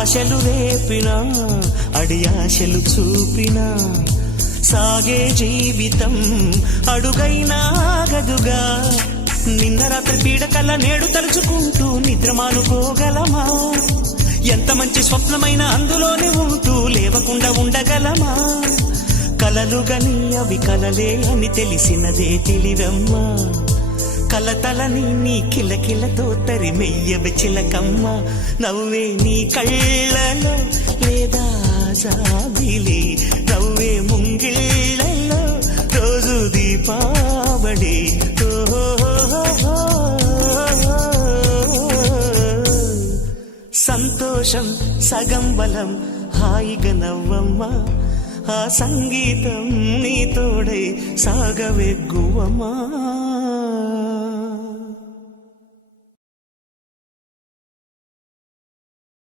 ఆశలు రేపినా అడియాశలు చూపినా సాగే జీవితం అడుగైనా ఆగదుగా నిన్న రాత్రి పీడకల నేడు తలుచుకుంటూ నిద్ర మానుకోగలమా? ఎంత మంచి స్వప్నమైన అందులోనే ఉంటూ లేవకుండా ఉండగలమా? కలలు గని అవి కలలే అని తెలిసినదే తెలివమ్మా. కలతలని నీ కిలకిలతో తరిమెయ్యవి చిలకమ్మ. నవ్వే నీ కళ్ళలో లేదా జాబిలి నవ్వే ముంగిళ్ళలో రోజు దీపావళి. సంతోషం సగం బలం హాయిగా నవ్వమ్మా. ఆ సంగీతం నీ తోడే సాగవెగ్గువమ్మా.